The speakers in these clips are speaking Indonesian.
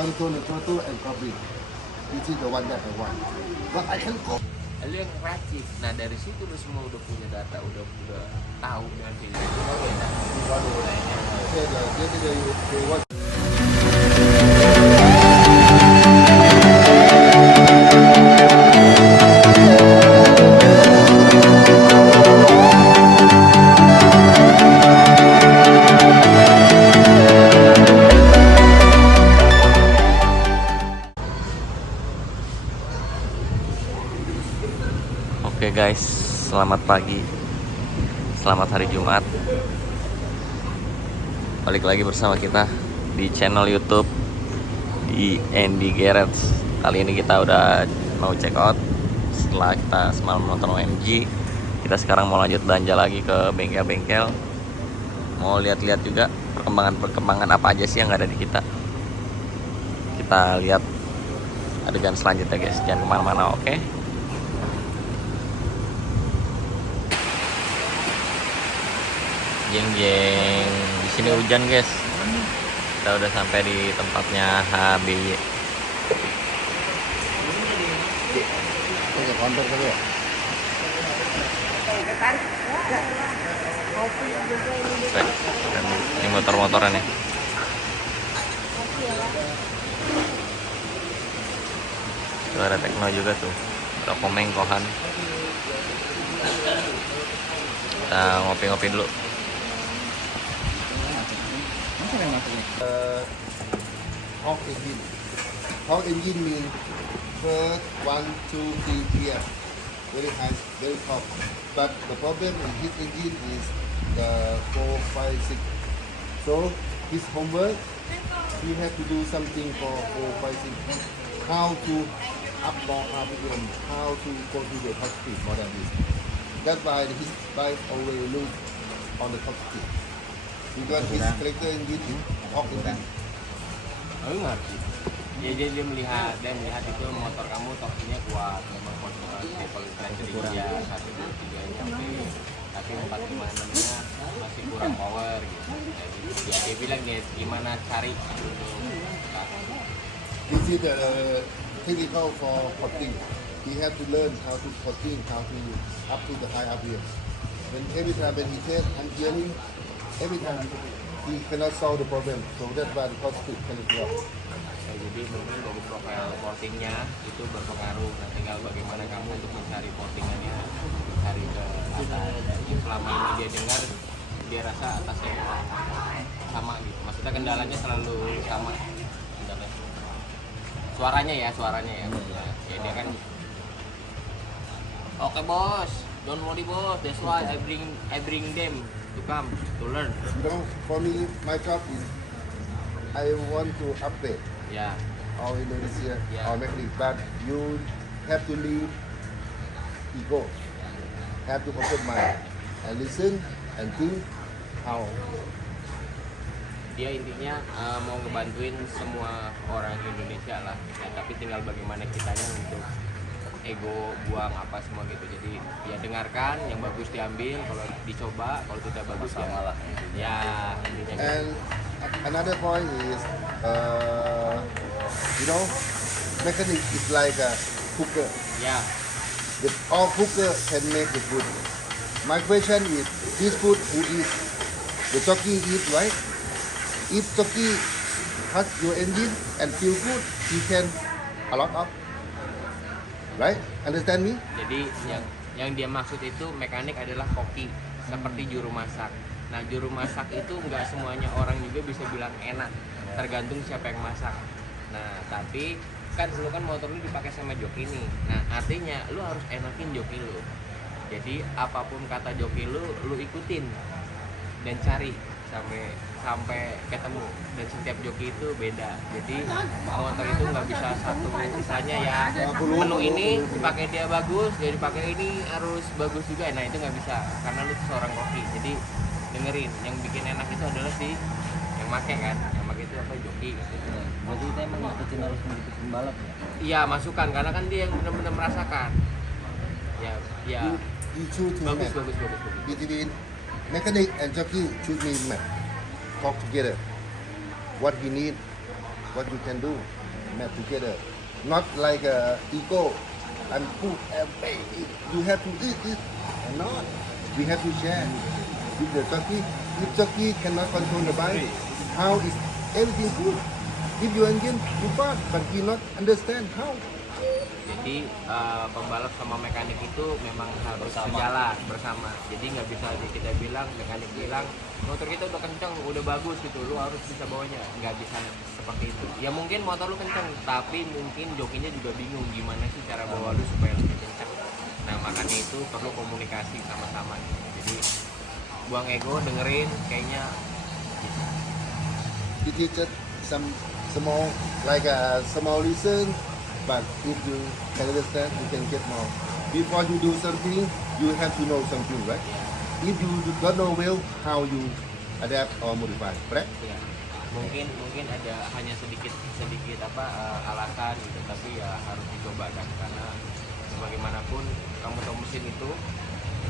control the throttle and coupling. This is the one that I want. But I can go. Lu yang racik. Nah dari situ lu semua udah punya data, udah tahu dengan filter itu mau beda. Waduh lainnya. Jadi they want. Oke guys, selamat pagi, selamat hari Jumat. Balik lagi bersama kita di channel YouTube di Andy Garage. Kali ini kita udah mau check out setelah kita semalam nonton OMG. Kita sekarang mau lanjut belanja lagi ke bengkel-bengkel. Mau lihat-lihat juga perkembangan apa aja sih yang ada di kita. Kita lihat adegan selanjutnya guys, jangan kemana-mana, oke? Jeng di sini hujan guys. Kita udah sampai di tempatnya HBY. Oke, konter kali ya. Dan ini motor-motoran ya. Tuh ada Tekno juga tuh. Ada Komeng, Kohan. Kita ngopi-ngopi dulu. Hawk engine. Hawk engine means first 1, 2, 3 gear, very high, very top. But the problem in his engine is the 4, 5, 6. So his homework, he have to do something for 4, 5, 6. How to up more RPM, how to go to the top speed more than this. That's why his bike always lose on the top speed. Because his collector engine is Hawk engine. Oh ngerti. Ya dia melihat itu motor kamu torsinya kuat, memang kuat level trendnya dia 1, 2, 3 nyampe, tapi 4, 5, 6-nya masih kurang power gitu. Ya dia bilang dia gimana cari untuk. This is the technical for potting. He have to learn how to potting, how to up to the high RPM. When every time when he test and gearing, every time he cannot solve the problem. So that's why the cost cannot go up. Ya, jadi mungkin dari profil portingnya itu berpengaruh. Nah tinggal bagaimana kamu untuk mencari portingannya, cari ke atas. Yang selama ini dia dengar, dia rasa atasnya sama gitu. Maksudnya kendalanya selalu sama. Suaranya ya. Ya dia kan. Oke bos, don't worry bos. That's why I bring them to come to learn. You know, for me, my job is I want to update Ya. our Indonesia, Yeah. our mechanic, but you have to leave ego, have to open mind and listen and think how. Dia intinya mau ngebantuin semua orang Indonesia lah ya, tapi tinggal bagaimana kitanya untuk ego buang apa semua gitu. Jadi ya dengarkan, yang bagus diambil, kalau dicoba, kalau tidak bagus ya ya intinya gitu. And another point is, you know, mechanic is like a cooker. Ya All cooker can make the food. My question is, this food who eat? The jockey eat, right? If jockey has your engine and feel good, he can a lot of, right? Understand me? jadi yang dia maksud itu mekanik adalah koki, seperti juru masak. Nah juru masak itu nggak semuanya orang juga bisa bilang enak, tergantung siapa yang masak. Nah tapi kan lu kan motor lu dipakai sama joki nih. Nah artinya lu harus enakin joki lu. Jadi apapun kata joki lu ikutin dan cari sampai ketemu. Dan setiap joki itu beda. Jadi motor itu nggak bisa satu misalnya ya menu ini dipakai dia bagus, dia dipakai ini harus bagus juga. Nah itu nggak bisa karena lu seorang koki. Jadi dengerin, yang bikin enak itu adalah si yang make kan, yang make itu apa joki gitu. Berarti kita emang ngikutin harus mengikuti pembalap ya? Iya masukan karena kan dia yang benar-benar merasakan. Ya You choose me bagus map. bagus. Between mechanic and jockey, choose me map. Talk together. What he need, what you can do, map together. Not like ego and put and pay. You have to eat it and not. We have to share with the jockey. If jockey cannot control the bike, how is everything good? If you engine, you fast, but he not understand how. Jadi pembalap sama mekanik itu memang harus sejalan bersama. Jadi nggak bisa kita bilang, mekanik bilang motor kita udah kenceng, udah bagus gitu, lu harus bisa bawanya. Nggak bisa seperti itu. Ya mungkin motor lu kenceng, tapi mungkin jokinya juga bingung gimana sih cara bawa lu supaya lebih kenceng. Nah makanya itu perlu komunikasi sama-sama. Jadi buang ego, dengerin, kayaknya It is just some small, like a small reason. But if you can understand, you can get more. Before you do something, you have to know something, right? If you do not know well, how you adapt or modify, correct? ya mungkin ada hanya sedikit alasan gitu, tapi ya harus dicoba kan, karena bagaimanapun kamu tahu mesin itu,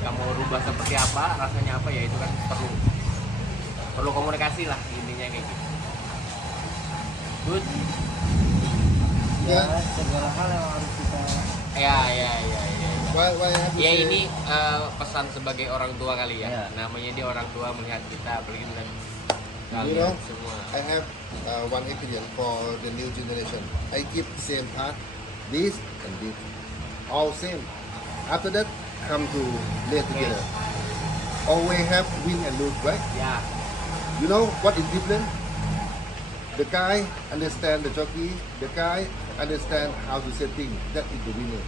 kamu rubah seperti apa, rasanya apa, ya itu kan perlu komunikasi lah intinya kayak gitu. Good. Ya segala hal yang harus kita Ya. Why I have to Ya say- ini pesan sebagai orang tua kali ya. Ya. Namanya dia orang tua melihat kita, apalagi dengan You kalian know, semua. I have one opinion for the new generation. I keep same part, this and this, all same. After that, come to play together. Always have win and lose, right? Ya, You know what is different? The guy understand the jockey. The guy understand how to setting. That is the winner.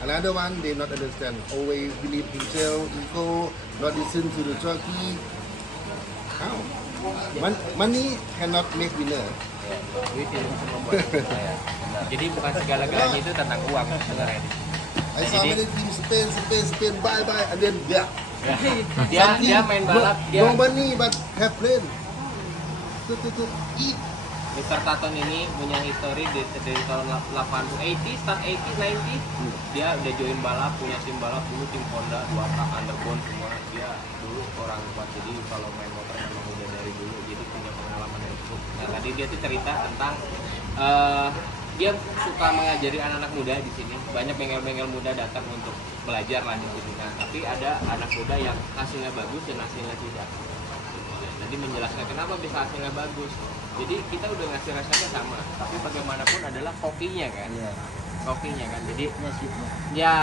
Another one they not understand. Always believe himself, ego, not listen to the jockey. How? Money cannot make winner. duit itu bisa membuat saya. Jadi bukan segala-galanya itu tentang uang sebenarnya. I saw many teams spin, bye, and then yeah. Dia main balap, dia No money but have plan. To eat. Mr. Taton ini punya histori dari tahun 80, start 80, 90. Dia udah join balap, punya tim balap dulu, tim Honda, Ducati, Underbone semua. Dia dulu orang kuat, jadi kalau main motor memang udah dari dulu, jadi punya pengalaman yang cukup. Nah tadi dia tuh cerita tentang dia suka mengajari anak-anak muda di sini. Banyak bengkel-bengkel muda datang untuk belajar lah di sini. Nah, tapi ada anak muda yang hasilnya bagus dan hasilnya tidak. Nanti menjelaskan kenapa bisa hasilnya bagus. Jadi kita udah ngasih resepnya sama, tapi bagaimanapun adalah kokinya kan. Iya. Kokinya kan. Jadi Nasibnya. ya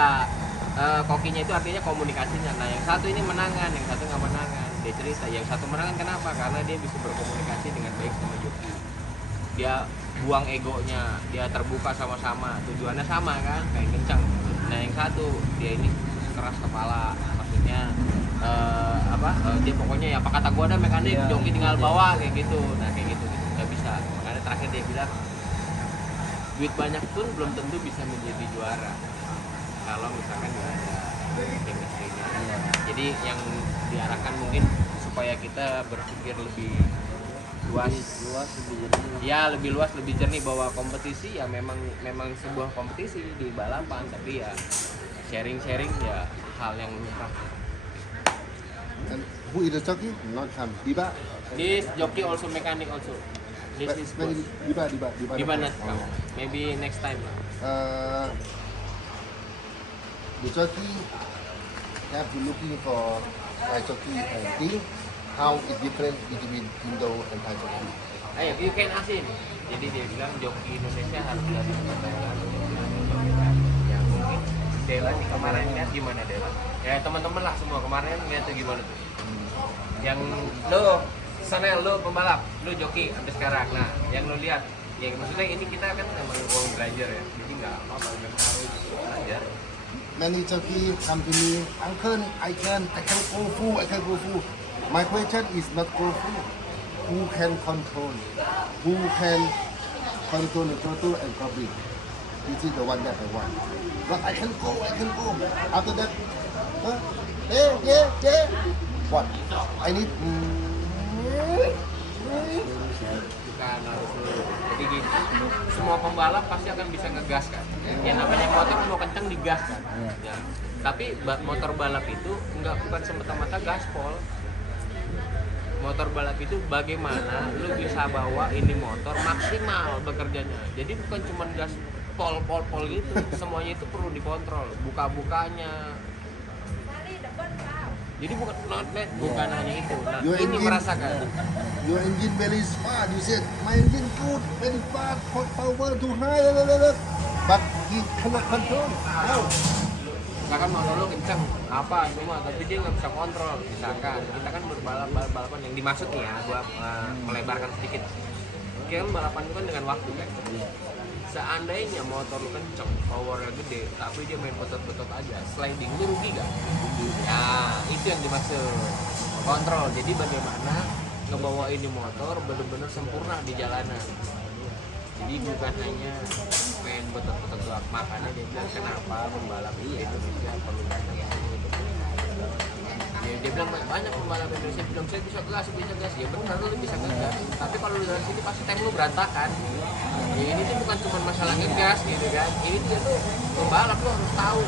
kokinya itu artinya komunikasinya. Nah yang satu ini menangan, yang satu nggak menangan. Dia cerita yang satu menangan kenapa? Karena dia bisa berkomunikasi dengan baik sama joki. Dia buang egonya, dia terbuka sama-sama, tujuannya sama kan, kayak kencang. Nah yang satu dia ini keras kepala, maksudnya dia pokoknya ya apa kata gua ada mekanik, Iya. joki tinggal bawa kayak gitu. Nah kayak gitu nggak bisa. Makanya terakhir dia bilang duit banyak pun belum tentu bisa menjadi juara kalau misalkan nggak ada chemistry-nya. Iya. Jadi yang diarahkan mungkin supaya kita berpikir lebih luas, Lebih jernih. ya lebih luas, lebih jernih, bahwa kompetisi ya memang sebuah kompetisi di balapan, tapi ya sharing ya hal yang lumrah. And who is the jockey? Not him. Diba. This jockey also mechanic also. This is Where good. Diba. Di mana? Maybe next time lah. The jockey have to looking for Thai jockey and think how it different between Indo and Thai jockey. Ayo, you can ask him. Jadi dia bilang joki Indonesia harus dari Thailand. Ya mungkin Dela nih kemarin lihat gimana Dela? Ya teman-teman lah semua kemarin lihat tuh gimana tuh. Yang lo Sanel, lo pembalap, lo joki sampai sekarang. Nah, yang lo lihat, ya maksudnya ini kita kan memang mau belajar ya. Jadi nggak apa-apa, memang harus belajar. Many jockey come to me, Uncle, I can go full. My question is not go full. Who can control? Who can control the throttle and public? This is the one that I want. But I can go. After that, huh? Yeah. What? I need. Bukan harus lo. Jadi gini, semua pembalap pasti akan bisa ngegas kan. Yang namanya motor mau kenceng digas kan. Iya. Ya. Tapi motor balap itu bukan semata-mata gaspol. motor balap itu bagaimana lu bisa bawa ini motor maksimal bekerjanya. Jadi bukan cuma gas pol gitu, semuanya itu perlu dikontrol, buka-bukanya. Jadi bukan hanya itu. Nah, Your ini engine- merasakan. Your engine very fast. You said my engine good, very fast, hot power too high, but he cannot control. How? Misalkan motor lu kenceng apa semua, tapi dia nggak bisa kontrol. Misalkan kita kan balapan yang dimaksud nih ya, gua melebarkan sedikit. Kita kan balapan itu kan dengan waktu kan. Seandainya motor lu kenceng, powernya gede, tapi dia main betot-betot aja, sliding, lu rugi gak? Ya, itu yang dimaksud kontrol. Jadi bagaimana ngebawa ini motor benar-benar sempurna di jalanan. Jadi bukan hanya main betot-betot doang. Makanya dia bilang kenapa pembalap di Indonesia perlu datang ya untuk dia bilang banyak pembalap Indonesia bilang saya bisa gas. Ya benar lu bisa gas. Tapi kalau lu dari sini pasti tem lu berantakan. Ya ini tuh bukan cuma masalah ngegas gitu kan. Ini dia tuh pembalap lu harus tahu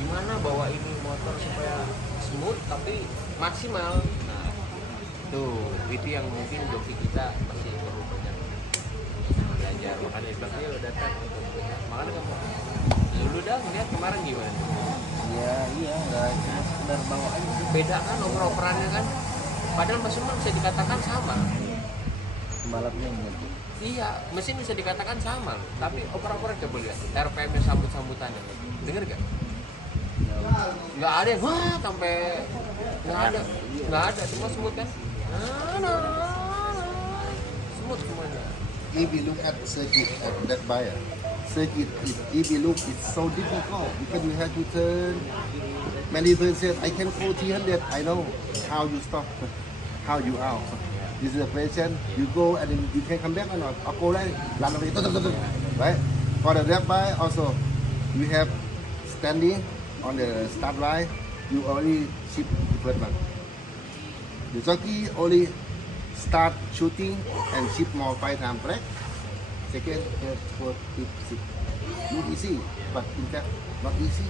gimana bawa ini motor supaya smooth tapi maksimal. Nah, tuh itu yang mungkin joki kita masih perlu banyak belajar. Makanya dia bilang ayo datang untuk belajar. Makanya kamu lu udah ngeliat kemarin gimana? Iya nggak cuma sekedar bawa aja sih. Beda kan oper-operannya kan, padahal mesin bisa dikatakan sama. Pembalapnya gitu. Iya, mesin bisa dikatakan sama, tapi oper-operan coba lihat RPM-nya sambut-sambutannya, denger gak? Nggak ada yang wah sampai nggak ada, semua smooth kan? Smooth semuanya. If you look at circuit at that buyer, circuit, if you look, it's so difficult because you have to turn. Many people say, I can go 300. I know how you stop, how you out. This is a question. You go and then you can come back or not. Or go like, right? For the drag by also, you have standing on the start line. You already shift the first one. The jockey only start shooting and shift more 5 times, correct? Second, third, fourth, fifth, sixth. Look easy, but in fact not easy.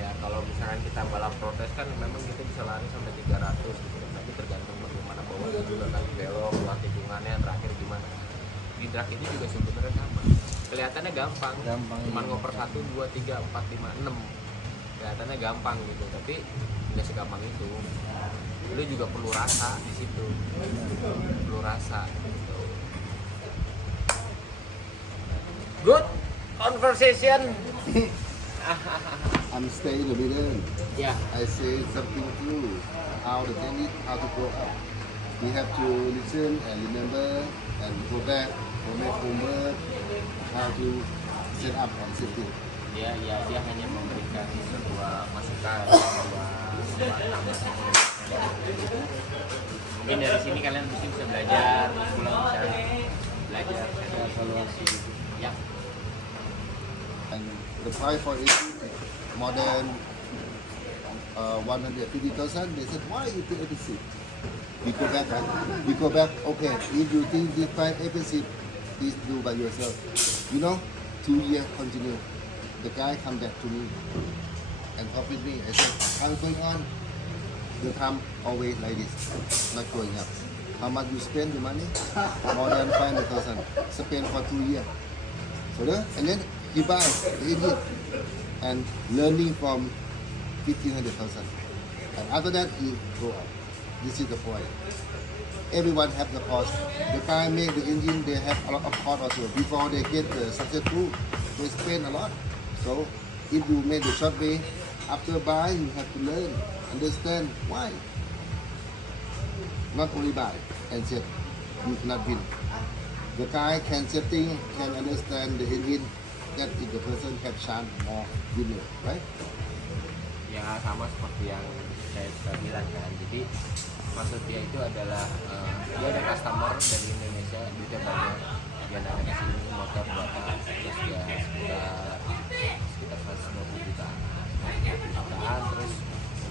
Ya kalau misalkan kita balap protes kan memang kita bisa lari sampai 300 gitu, tapi tergantung bagaimana bawahnya juga kan belok, luar tikungannya terakhir gimana. Di drag ini juga sebenarnya sama. Kelihatannya gampang, cuman iya. ngoper 1, 2, 3, 4, 5, 6. Kelihatannya gampang gitu, tapi nggak segampang itu. Lu juga perlu rasa di situ, perlu rasa. Gitu. Good conversation. I'm staying in the middle. Ya, I say something true. How the technique, how to go up. We have to listen and remember and go back, go make homework, how to set up on safety. dia hanya memberikan sebuah masukan, sebuah mungkin dari sini kalian bisa belajar, pulang bisa belajar, evaluasi. Ya, And the price for it is more than 150,000. They said, why is it expensive? We go back, right? We go back, okay, if you think this price expensive, please do by yourself. You know, 2 years continue. The guy come back to me and talk with me. I said, how's going on? The time always like this, not going up. How much you spend the money? More than 500,000. Spend for 2 years. So and then he buys the engine and learning from 1,500,000. And after that, he go up. This is the point. Everyone have the cost. The guy make the engine, they have a lot of cost also. Before they get the successful, they spend a lot. So if you make the short way, after buy, you have to learn, understand why. Not only buy and set, you cannot win. The guy can setting, can understand the engine, that if the person have chance more winner, right? ya sama seperti yang saya sudah bilang kan. Jadi maksud dia itu adalah dia ada customer dari Indonesia, duitnya banyak, dia nanya ke sini motor berapa, terus dia sekitar 150 jutaan, terus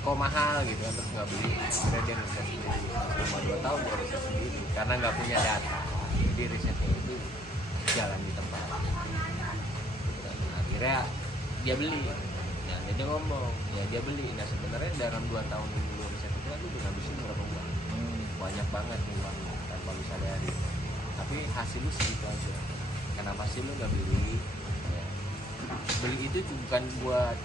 kok mahal gitu kan, terus nggak beli. Akhirnya dia riset sendiri selama 2 tahun, dia riset sendiri karena nggak punya data. Jadi risetnya itu jalan di tempat. Dan akhirnya dia beli. Nah dia ngomong, ya dia beli. Nah sebenarnya dalam 2 tahun dulu riset itu kan lu udah ngabisin berapa uang? banyak banget nih uang tanpa lu sadari, tapi hasil lu segitu aja. Kenapa sih lu nggak beli? Ya. Beli itu bukan buat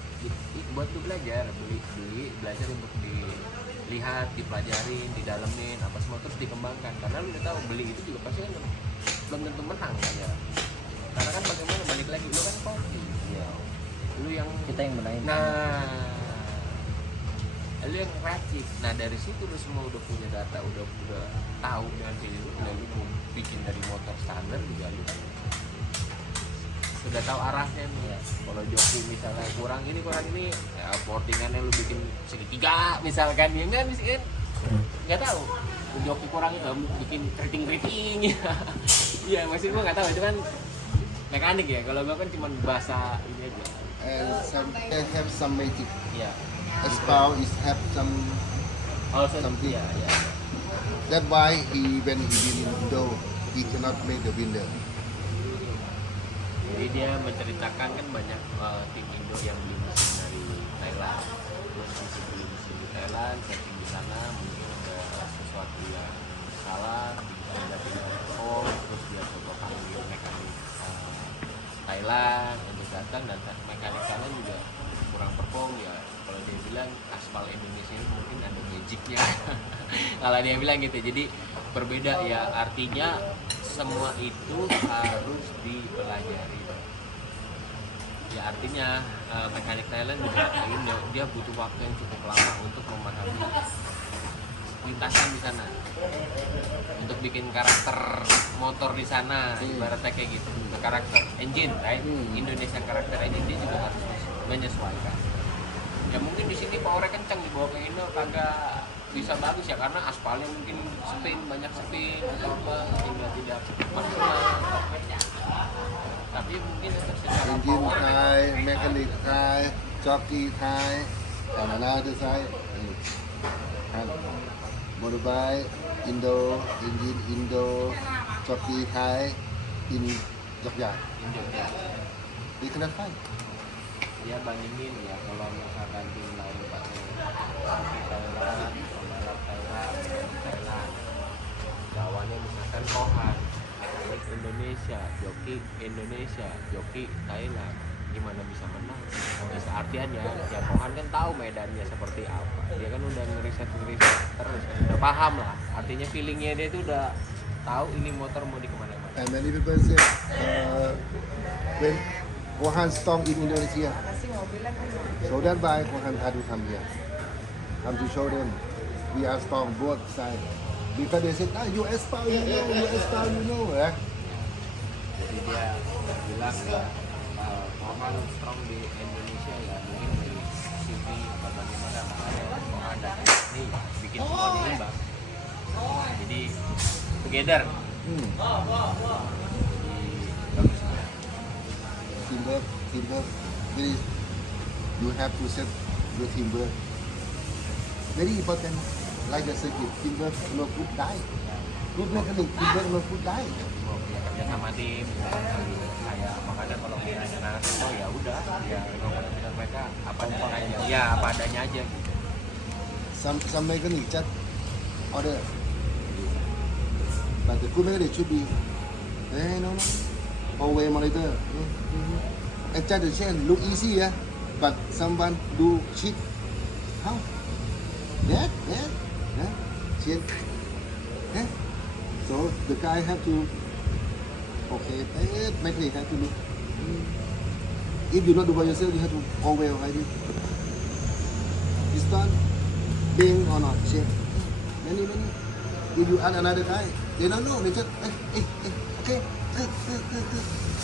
lu belajar, beli belajar untuk dilihat, dipelajarin, didalemin apa semua, terus dikembangkan. Karena lu udah tahu beli itu juga pasti kan belum tentu menang kan ya. Karena kan bagaimana, balik lagi lu kan kopi ya, lu yang Kita yang benahin. nah lu yang racik. Nah dari situ lu semua udah punya data, udah tahu dengan diri lu, udah lu mau bikin dari motor standar juga lu kan sudah tahu arahnya nih. Iya. Kalau joki misalnya kurang ini ya portingannya lu bikin segitiga misalkan, ya enggak misalkan nggak tahu joki kurang bikin keriting ya maksud gua nggak tahu, itu kan mekanik ya. Kalau gua kan cuma bahasa ini aja. And they have some magic. Iya. Espal is have some Also something. ya. That's why when he win Indo, he cannot make the winner. Jadi dia menceritakan kan banyak tim Indo yang beli mesin dari Thailand, terus masih beli mesin di Thailand, setting di sana mungkin ada sesuatu yang salah, ada tidak perform, terus dia coba panggil mekanik Thailand untuk datang, dan mekanik Thailand juga kurang perform ya. Kalau dia bilang aspal Indonesia ini mungkin ada magicnya kalau dia bilang gitu. Jadi berbeda ya, artinya semua itu harus dipelajari ya. Artinya mekanik Thailand juga Indo, dia butuh waktu yang cukup lama untuk memahami lintasan di sana, untuk bikin karakter motor di sana, ibaratnya kayak gitu, karakter engine, right? Indonesia karakter engine dia juga harus menyesuaikan. Ya mungkin di sini powernya kencang, dibawa ke Indo kagak bisa bagus ya, karena aspalnya mungkin banyak spin atau apa sehingga tidak maksimal. Tapi mungkin untuk secara Engine power Thai, mechanic Thai, jockey Thai, and another side. And motorbike Indo, engine Indo, jockey Thai in Jogja. Indo ya. They cannot find. Ya bandingin ya, kalau misalkan tim lain pakai joki Thailand, pembalap Thailand, lawannya misalkan Kohan, mekanik Indonesia, joki Thailand, gimana bisa menang? Bisa artiannya ya Kohan kan tahu medannya seperti apa, dia kan udah ngeriset terus, udah paham lah, artinya feelingnya dia itu udah tahu ini motor mau di kemana-mana. And many people say, when Kohan strong in Indonesia, so that's why Kohan had to come here. Come to show them we are strong both sides. Because they said, US power, US power, eh? Jadi dia bilang ya Kohan strong di Indonesia ya, mungkin dari CV atau bagaimana, makanya Kohan dan ini bikin semuanya imbang. Jadi together. Jadi bagus. Teamwork, very, you have to set your teamwork. Very important, like I said, teamwork no good die. Good mechanic, teamwork no good die. Ya kerja sama tim, kayak makanya kalau misalnya anak itu ya udah, ya rekomendasi mereka apa adanya, ya apa adanya aja gitu. Some mechanic just order, but the good mechanic should be, no, always monitor. And just the chain look easy, yeah, but someone do cheat. How? Yeah, chain. Yeah. So the guy have to, okay, mechanic have to look. If you not do by yourself, you have to always like this. Piston, being or not, check. Many. If you add another guy, they don't know. They just, okay.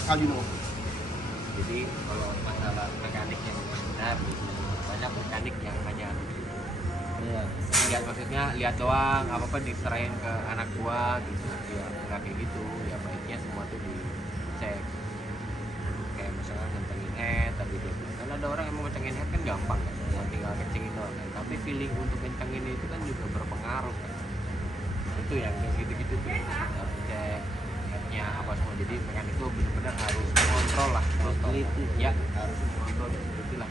How do you know? Jadi kalau masalah mekanik yang benar, banyak mekanik yang hanya Iya. lihat, maksudnya lihat doang, apa diserahin ke anak gua gitu ya, nggak kayak gitu ya. Baiknya semua tuh dicek, kayak misalnya kencengin head tadi dia bilang. Kan ada orang yang mau kencengin head kan gampang kan, cuma tinggal kencengin doang kan, tapi feeling untuk kencengin itu kan juga berpengaruh kan. Itu yang kayak gitu-gitu tuh harus cek headnya apa semua. Jadi mekanik itu benar-benar harus mengontrol lah, Teliti. ya harus mengontrol seperti lah.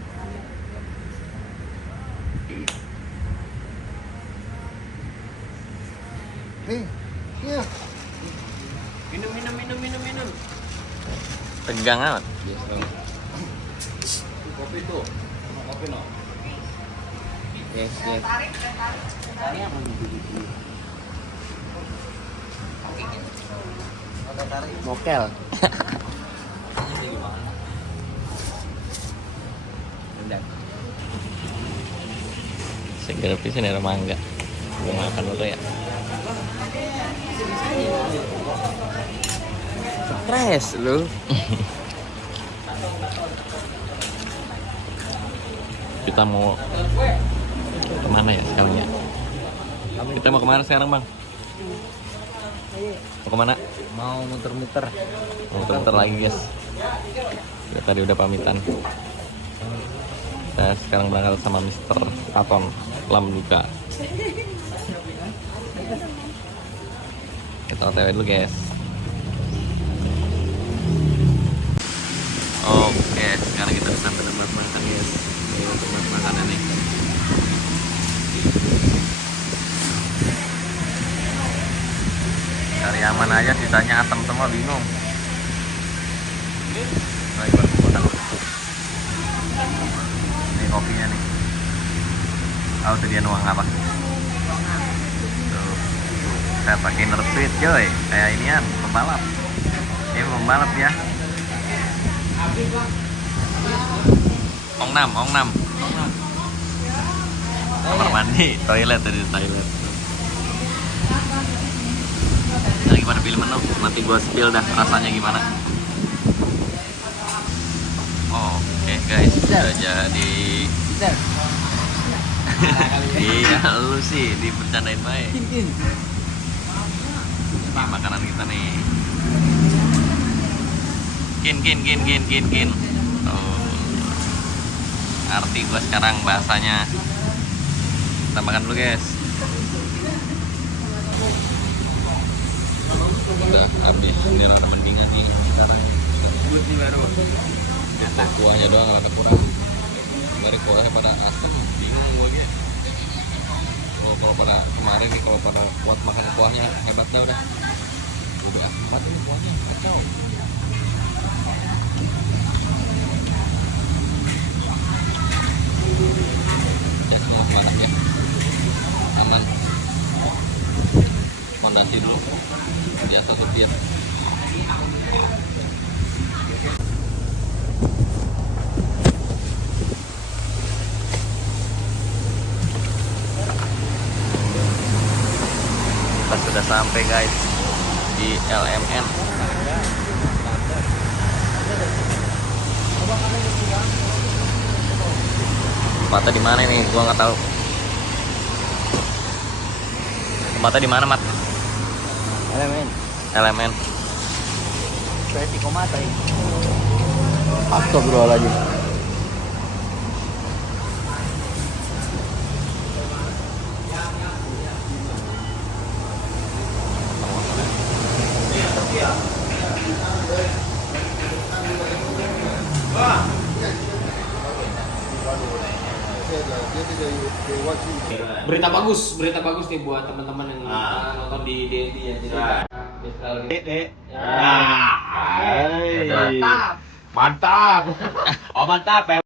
Hey, yeah. Minum. Tegang amat. Kopi tuh. Kopi no. Yes. Mokel. Udah. Seger pisan ada mangga. Gue makan dulu ya. Stres lu. Kita mau kemana ya sekarang ya? Kita mau kemana sekarang bang? Mau kemana? Mau muter-muter. Muter-muter lagi guys. Kita tadi udah pamitan. Saya sekarang berangkat sama Mr. Aton Lam Duka. Kita OTW dulu guys. Oke, sekarang kita sampai tempat makan guys. Ini tempat makanan nih. Cari aman aja, sisanya asam semua, bingung. Lagi berkumpul. Ini kopinya nih. Tahu tuh dia nuang apa? Tuh. Saya pakai Nerfit coy, kayak inian pembalap. Ini pembalap ya. Ong Nam. Kamar mandi, toilet tadi toilet. Nah, gimana pilih menu? Nanti gua spill dah rasanya gimana. Oke guys, udah jadi. Iya, lu sih dibercandain baik. Ini makanan kita nih. Kin. Oh. Arti gua sekarang bahasanya. Kita makan dulu guys. Udah habis ini rada mendingan sih sekarang. Kita kuahnya doang rada kurang. Kemarin kuahnya pada asam, bingung gue gitu. Kalau pada kemarin nih kalau pada kuat makan kuahnya hebat dah udah. Udah asam banget ini kuahnya, kacau. Jasnya mana ya? Aman. Fondasi dulu. Biasa supir. Kita sudah sampai guys di LMN. Tempatnya di mana nih? Gua nggak tahu. Tempatnya di mana, Mat? LMN. Berarti komata ini. Astagfirullahaladzim. Berita bagus nih buat teman-teman yang nonton di DND ya. Jadi Mantap. Oh mantap.